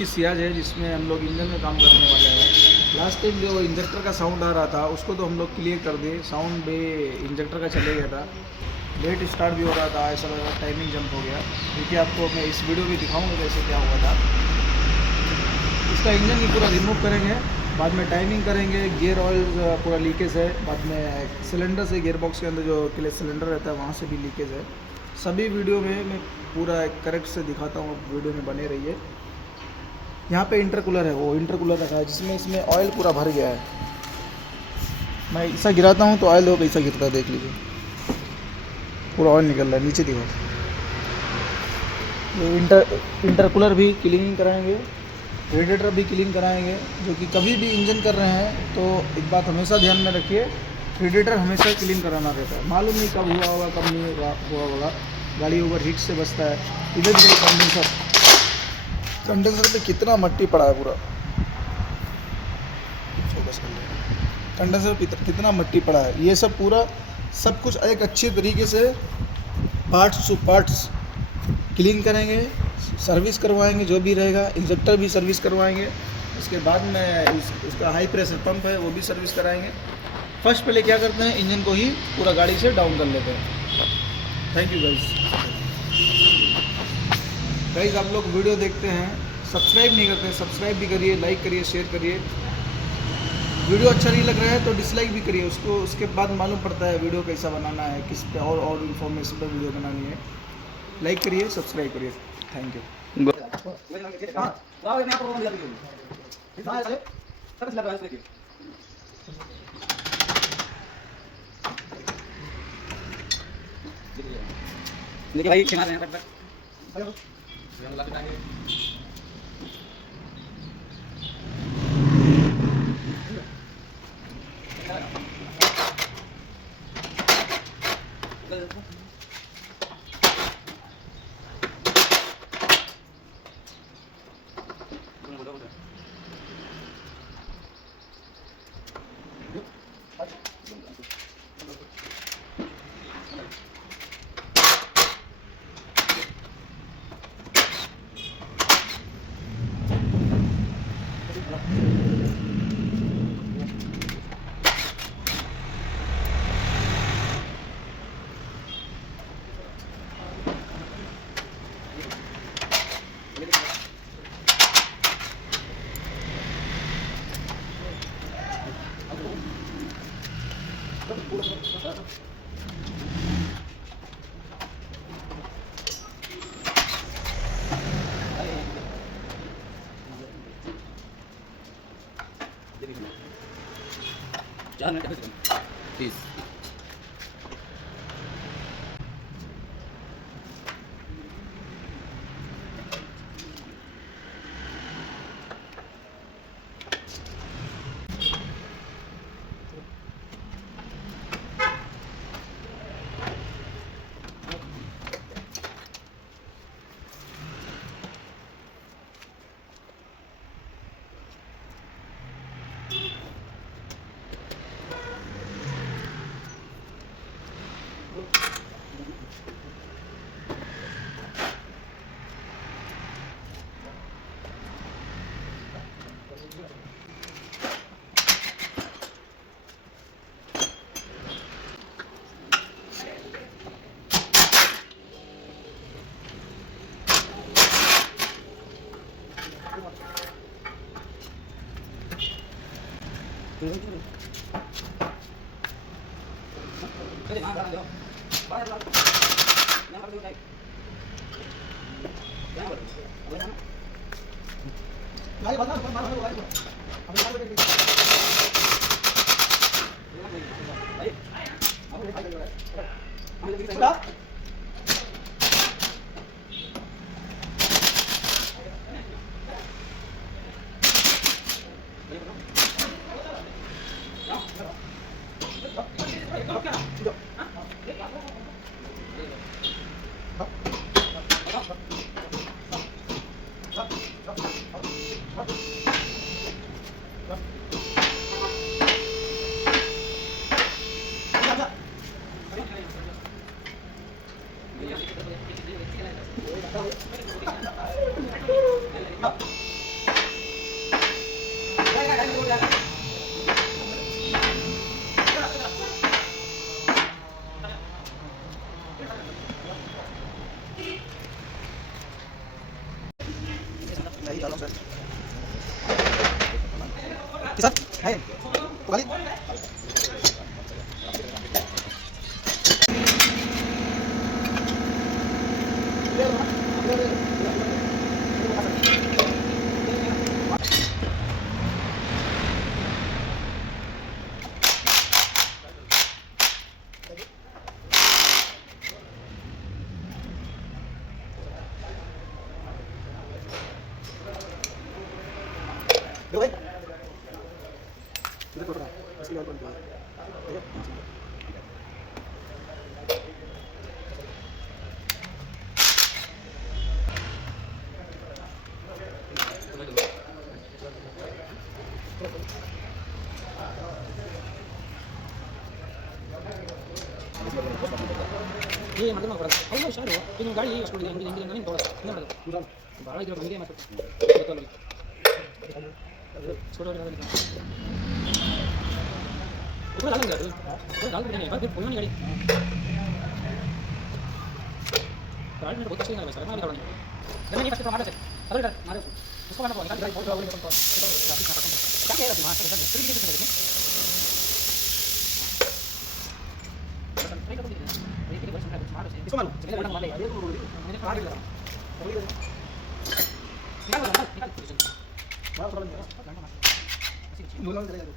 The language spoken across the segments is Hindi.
की सियाज है जिसमें हम लोग इंजन में काम करने वाले हैं। लास्ट टाइम जो इंजेक्टर का साउंड आ रहा था उसको तो हम लोग क्लियर कर दिए, साउंड भी इंजेक्टर का चले गया था, लेट स्टार्ट भी हो रहा था, ऐसा लग रहा टाइमिंग जंप हो गया। क्योंकि आपको मैं इस वीडियो में दिखाऊंगा कैसे क्या हुआ था। इसका इंजन ही पूरा रिमूव करेंगे, बाद में टाइमिंग करेंगे, गियर ऑयल पूरा लीकेज है, बाद में सिलेंडर से गियर बॉक्स के अंदर जो क्ले सिलेंडर रहता है वहाँ से भी लीकेज है। सभी वीडियो में मैं पूरा करेक्ट से दिखाता हूँ, वीडियो में बने रहिए। यहाँ पे इंटरकूलर है, वो इंटरकूलर रखा है जिसमें इसमें ऑयल पूरा भर गया है। मैं ऐसा गिराता हूँ तो ऑयल हो कैसा गिरता है, देख लीजिए, पूरा ऑयल निकल रहा है, नीचे दिखाओ। ये इंटरकूलर भी क्लीनिंग कराएंगे, रेडिएटर भी क्लीन कराएंगे। जो कि कभी भी इंजन कर रहे हैं तो एक बात हमेशा ध्यान में रखिए, रेडिएटर हमेशा क्लीन कराना रहता है। मालूम नहीं कब हुआ होगा कब नहीं हुआ होगा, गाड़ी ओवर हीट से बचता है। इधर भी कंडेंसर पे कितना मट्टी पड़ा है, पूरा फोकस कर ले। कंडेंसर पे कितना मट्टी पड़ा है, ये सब पूरा सब कुछ एक अच्छे तरीके से पार्ट्स टू पार्ट्स क्लीन करेंगे, सर्विस करवाएंगे, जो भी रहेगा। इंजेक्टर भी सर्विस करवाएंगे, उसके बाद में इसका हाई प्रेशर पंप है वो भी सर्विस कराएंगे। फर्स्ट पहले क्या करते हैं, इंजन को ही पूरा गाड़ी से डाउन कर लेते हैं। थैंक यू गाइस, आप लोग वीडियो देखते हैं, सब्सक्राइब नहीं करते हैं, सब्सक्राइब भी करिए, लाइक करिए, शेयर करिए। वीडियो अच्छा नहीं लग रहा है तो डिसलाइक भी करिए, उसको उसके बाद मालूम पड़ता है वीडियो कैसा बनाना है, किस पे और इन्फॉर्मेशन पे वीडियो बनानी है। लाइक करिए, सब्सक्राइब करिए, थैंक यू। देखिए भाई please Sa italong sir. Isa? Ngayon. Balik. Gawin. Dito ko na. Mas ilaw ko nito. Ayun. ये मतलब मैं अल्लाह शायद हो कि गाड़ी ये स्कूल इंग्लिश इंग्लिश नहीं तो नहीं मतलब बारह किलो मीडियम है तो लो छोटा वाला निकाल ऊपर डाल दे ऊपर डाल देंगे फिर कोई नहीं गाड़ी गाड़ी में बहुत अच्छी है सर मैं भी करूंगा मैंने नहीं फर्स्ट मारा से अरे मारे उसको मैंने बोला गाड़ी बहुत बड़ा बड़ा क्या कह रहा था मार फिर भी किसी ने Isok man. Sige lang malay. Ini pagi lah. Kita mau jalan, kita. Bawa orang ni. Nulang dari itu.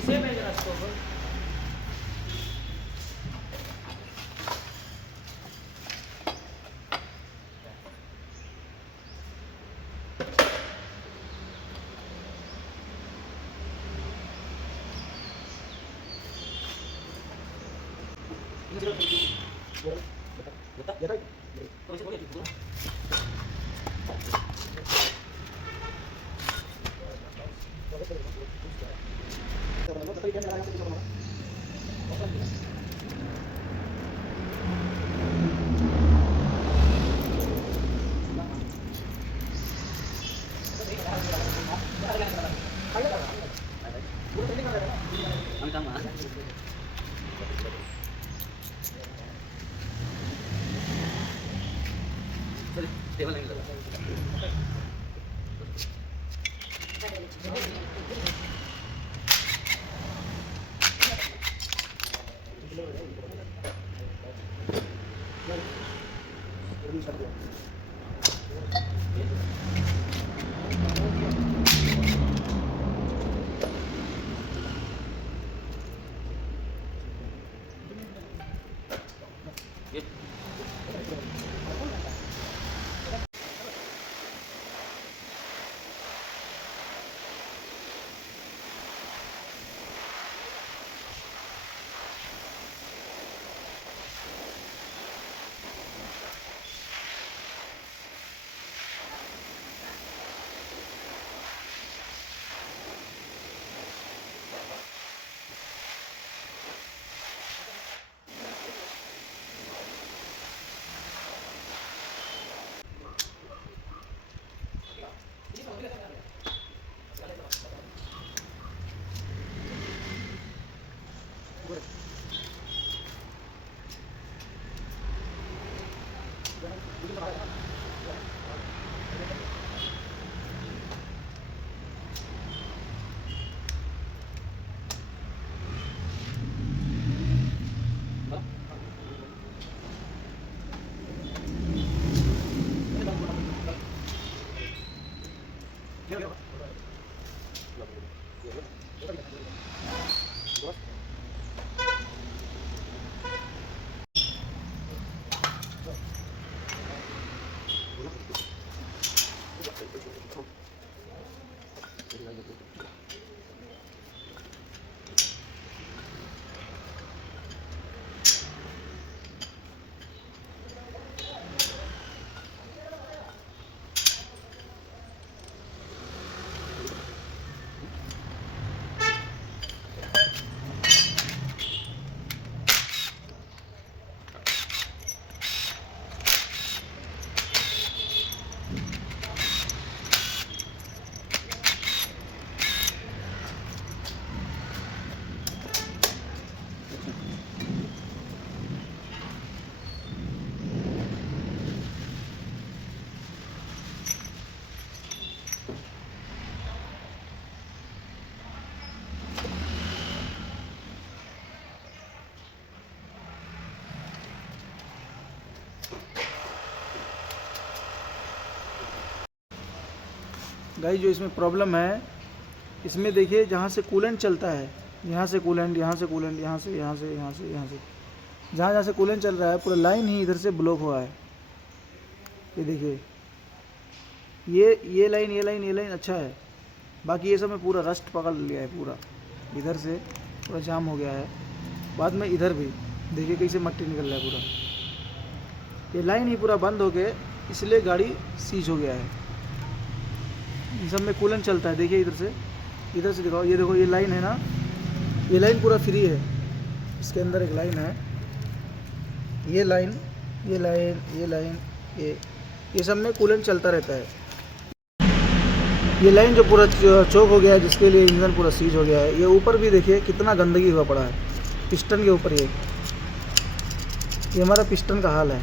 इसे मैं जरा इसको गाइस जो इसमें प्रॉब्लम है, इसमें देखिए जहाँ से कूलेंट चलता है, यहाँ से कूलेंट, यहाँ से कूलेंट, यहाँ से, यहाँ से, यहाँ से, यहाँ से, जहाँ जहाँ से कूलेंट चल रहा है पूरा लाइन ही इधर से ब्लॉक हुआ है। ये देखिए, ये लाइन, ये लाइन, ये लाइन अच्छा है, बाकी ये सब में पूरा रस्ट पकड़ लिया है, पूरा इधर से पूरा जाम हो गया है। बाद में इधर भी देखिए कैसे मट्टी निकल रहा है पूरा, ये लाइन ही पूरा बंद हो गए, इसलिए गाड़ी सीज हो गया है। इन सब में कूलेंट चलता है, देखिए इधर से दिखाओ, ये देखो ये लाइन है ना, ये लाइन पूरा फ्री है, इसके अंदर एक लाइन है, ये लाइन, ये लाइन, ये लाइन, ये सब में कूलेंट चलता रहता है। ये लाइन जो पूरा चौक हो गया है, जिसके लिए इंजन पूरा सीज हो गया है। ये ऊपर भी देखिए कितना गंदगी हुआ पड़ा है, पिस्टन के ऊपर ये हमारा पिस्टन का हाल है।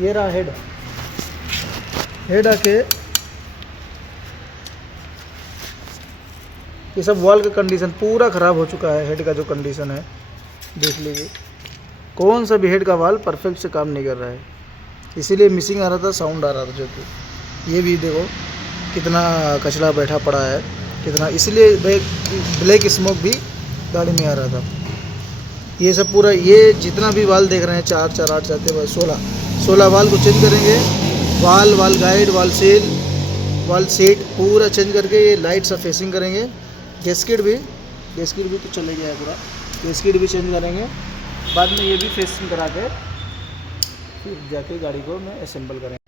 ये रहा हेड आके, ये सब वॉल का कंडीशन पूरा ख़राब हो चुका है। हेड का जो कंडीशन है देख लीजिए, कौन सा भी हेड का वाल परफेक्ट से काम नहीं कर रहा है, इसीलिए मिसिंग आ रहा था, साउंड आ रहा था। जो कि ये भी देखो कितना कचरा बैठा पड़ा है, कितना, इसलिए ब्लैक स्मोक भी गाड़ी में आ रहा था। ये सब पूरा, ये जितना भी वाल देख रहे हैं 4, 8 जाते हुए 16 वाल को चेंज करेंगे। वाल गाइड, वाल सेल, वाल सीट पूरा चेंज करके ये लाइट सब फेसिंग करेंगे। गैस्केट भी तो चले गया है पूरा, गैस्केट भी चेंज करेंगे। बाद में ये भी फेसिंग करा के फिर जाके गाड़ी को मैं असेंबल करेंगे।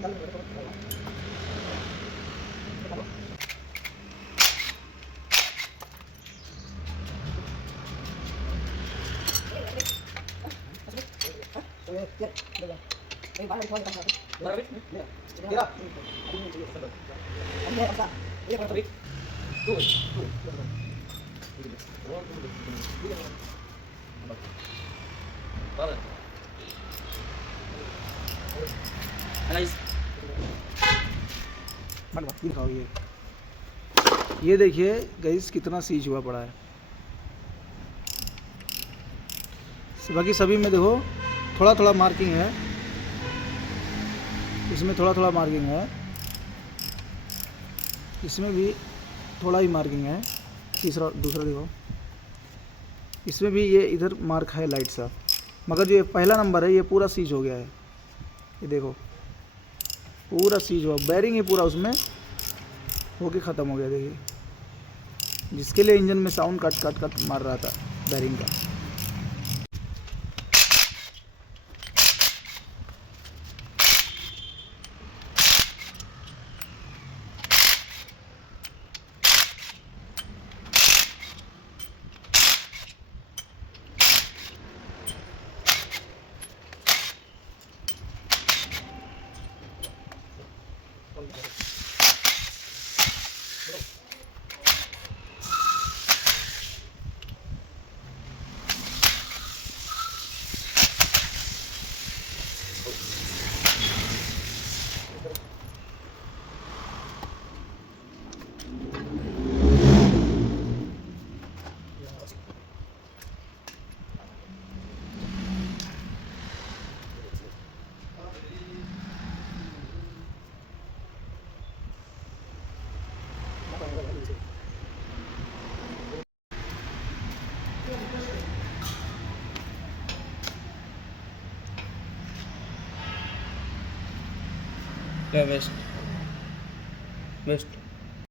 Guys, दिखाओ ये देखिए गाइस कितना सीज हुआ पड़ा है। बाकी सभी में देखो थोड़ा थोड़ा मार्किंग है, इसमें थोड़ा थोड़ा मार्किंग है, इसमें भी थोड़ा ही मार्किंग है। दूसरा देखो, इसमें भी ये इधर मार्क है लाइट सा, मगर जो ये पहला नंबर है ये पूरा सीज हो गया है। ये देखो पूरा सीज हुआ, बैरिंग ही पूरा उसमें होके ख़त्म हो गया। देखिए जिसके लिए इंजन में साउंड कट कट कट मार रहा था बैरिंग का। वेस्ट